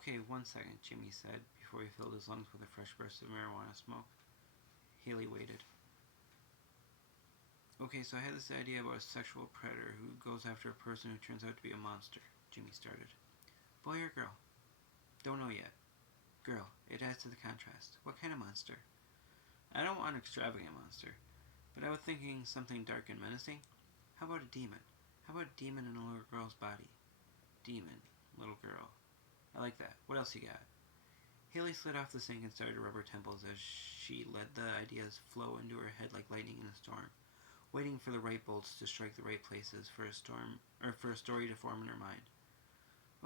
Okay, 1 second, Jimmy said before he filled his lungs with a fresh burst of marijuana smoke. Haley waited. Okay, so I had this idea about a sexual predator who goes after a person who turns out to be a monster, Jimmy started. Boy or girl? Don't know yet. Girl, it adds to the contrast. What kind of monster? I don't want an extravagant monster, but I was thinking something dark and menacing. How about a demon? How about a demon in a little girl's body? Demon, little girl. I like that. What else you got? Haley slid off the sink and started to rub her temples as she let the ideas flow into her head like lightning in a storm, waiting for the right bolts to strike the right places for a story to form in her mind.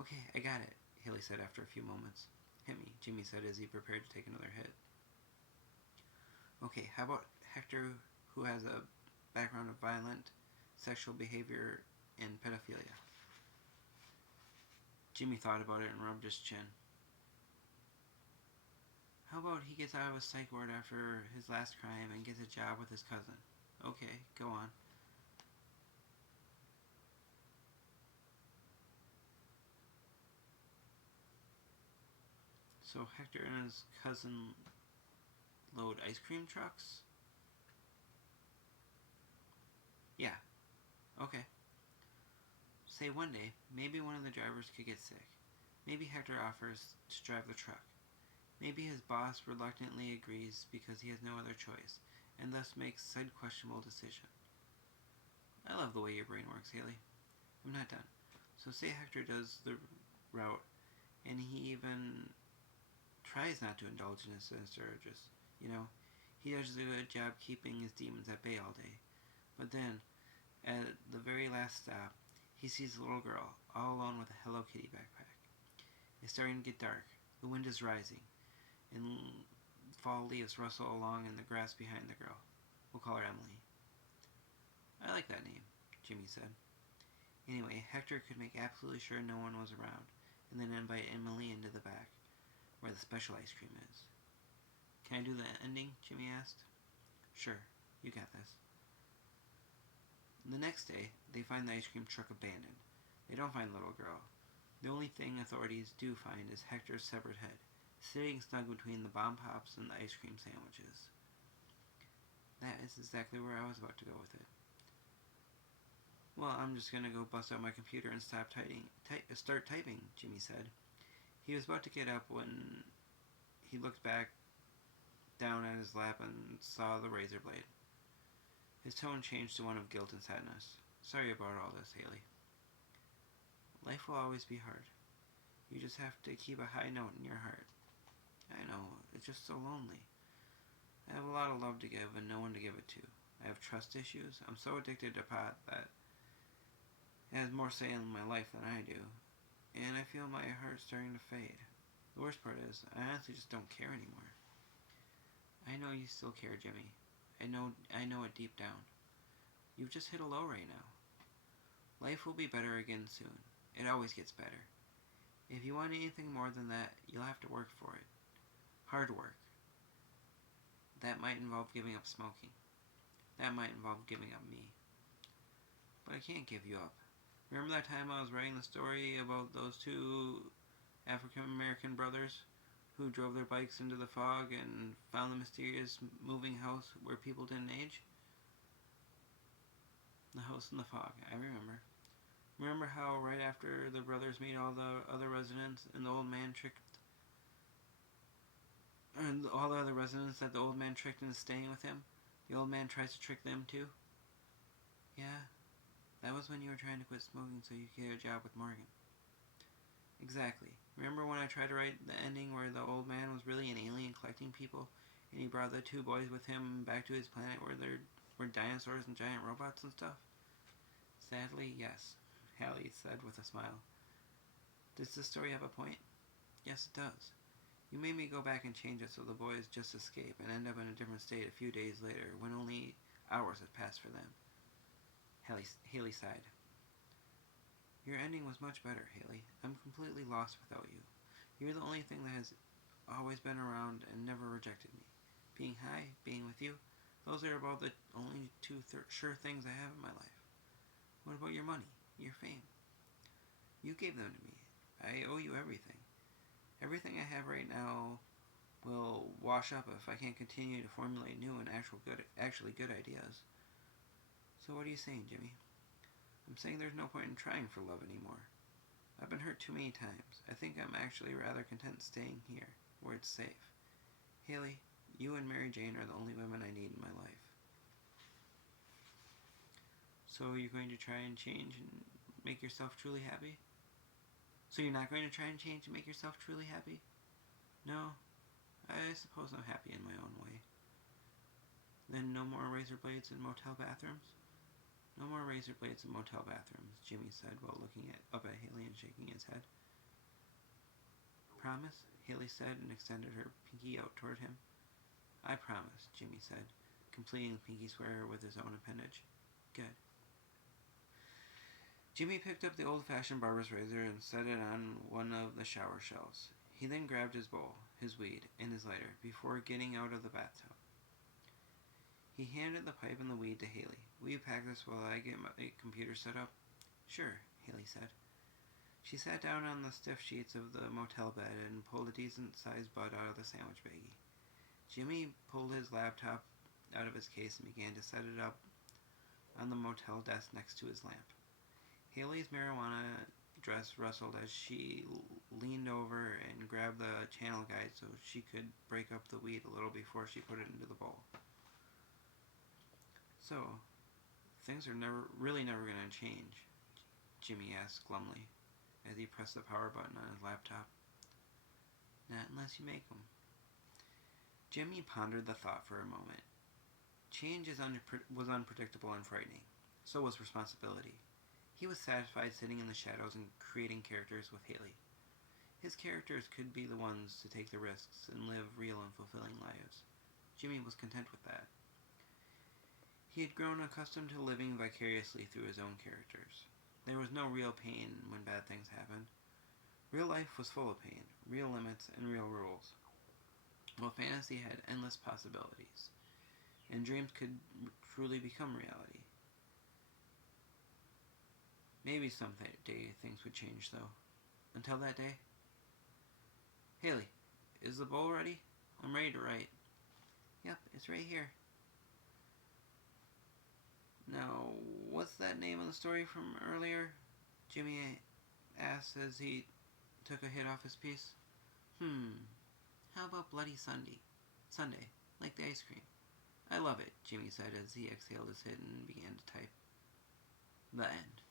Okay, I got it, Haley said after a few moments. Hit me, Jimmy said as he prepared to take another hit. Okay, how about Hector, who has a background of violent sexual behavior and pedophilia? Jimmy thought about it and rubbed his chin. How about he gets out of a psych ward after his last crime and gets a job with his cousin? Okay, go on. So Hector and his cousin load ice cream trucks? Yeah, okay. Say one day, maybe one of the drivers could get sick. Maybe Hector offers to drive the truck. Maybe his boss reluctantly agrees because he has no other choice, and thus makes said questionable decision. I love the way your brain works, Haley. I'm not done. So say Hector does the route, and he even tries not to indulge in his sinister urges. You know, he does a good job keeping his demons at bay all day. But then, at the very last stop, he sees a little girl, all alone with a Hello Kitty backpack. It's starting to get dark. The wind is rising, and fall leaves rustle along in the grass behind the girl. We'll call her Emily. I like that name, Jimmy said. Anyway, Hector could make absolutely sure no one was around, and then invite Emily into the back, where the special ice cream is. Can I do the ending? Jimmy asked. Sure, you got this. The next day, they find the ice cream truck abandoned. They don't find the little girl. The only thing authorities do find is Hector's severed head, sitting snug between the bomb pops and the ice cream sandwiches. That is exactly where I was about to go with it. Well, I'm just gonna go bust out my computer and start typing, Jimmy said. He was about to get up when he looked back down at his lap and saw the razor blade. His tone changed to one of guilt and sadness. Sorry about all this, Haley. Life will always be hard. You just have to keep a high note in your heart. I know, it's just so lonely. I have a lot of love to give and no one to give it to. I have trust issues. I'm so addicted to pot that it has more say in my life than I do. And I feel my heart starting to fade. The worst part is, I honestly just don't care anymore. I know you still care, Jimmy. I know it deep down. You've just hit a low right now. Life will be better again soon. It always gets better. If you want anything more than that, you'll have to work for it. Hard work. That might involve giving up smoking. That might involve giving up me. But I can't give you up. Remember that time I was writing the story about those two African American brothers who drove their bikes into the fog and found the mysterious moving house where people didn't age? The house in the fog, I remember. Remember how right after the brothers meet all the other residents and the old man tricked and all the other residents that the old man tricked into staying with him, the old man tries to trick them too? Yeah, that was when you were trying to quit smoking so you could get a job with Morgan. Exactly. Remember when I tried to write the ending where the old man was really an alien collecting people, and he brought the two boys with him back to his planet where there were dinosaurs and giant robots and stuff? Sadly, yes, Hallie said with a smile. Does this story have a point? Yes, it does. You made me go back and change it so the boys just escape and end up in a different state a few days later when only hours had passed for them. Haley sighed. Your ending was much better, Haley. I'm completely lost without you. You're the only thing that has always been around and never rejected me. Being high, being with you, those are about the only two sure things I have in my life. What about your money, your fame? You gave them to me. I owe you everything. Everything I have right now will wash up if I can't continue to formulate new and actually good ideas. So what are you saying, Jimmy? I'm saying there's no point in trying for love anymore. I've been hurt too many times. I think I'm actually rather content staying here, where it's safe. Haley, you and Mary Jane are the only women I need in my life. So you're going to try and change and make yourself truly happy? So you're not going to try and change and make yourself truly happy? No, I suppose I'm happy in my own way. Then no more razor blades in motel bathrooms? No more razor blades in motel bathrooms, Jimmy said while looking up at Haley and shaking his head. Promise? Haley said and extended her pinky out toward him. I promise, Jimmy said, completing the pinky swear with his own appendage. Good. Jimmy picked up the old-fashioned barber's razor and set it on one of the shower shelves. He then grabbed his bowl, his weed, and his lighter before getting out of the bathtub. He handed the pipe and the weed to Haley. Will you pack this while I get my computer set up? Sure, Haley said. She sat down on the stiff sheets of the motel bed and pulled a decent-sized bud out of the sandwich baggie. Jimmy pulled his laptop out of its case and began to set it up on the motel desk next to his lamp. Haley's marijuana dress rustled as she leaned over and grabbed the channel guide so she could break up the weed a little before she put it into the bowl. So, things are never going to change, Jimmy asked glumly as he pressed the power button on his laptop. Not unless you make them. Jimmy pondered the thought for a moment. Change was unpredictable and frightening. So was responsibility. He was satisfied sitting in the shadows and creating characters with Haley. His characters could be the ones to take the risks and live real and fulfilling lives. Jimmy was content with that. He had grown accustomed to living vicariously through his own characters. There was no real pain when bad things happened. Real life was full of pain, real limits, and real rules, while fantasy had endless possibilities, and dreams could truly become reality. Maybe someday things would change, though. Until that day. Haley, is the bowl ready? I'm ready to write. Yep, it's right here. Now, what's that name of the story from earlier? Jimmy asked as he took a hit off his piece. How about Bloody Sunday? Sunday, like the ice cream. I love it, Jimmy said as he exhaled his hit and began to type. The end.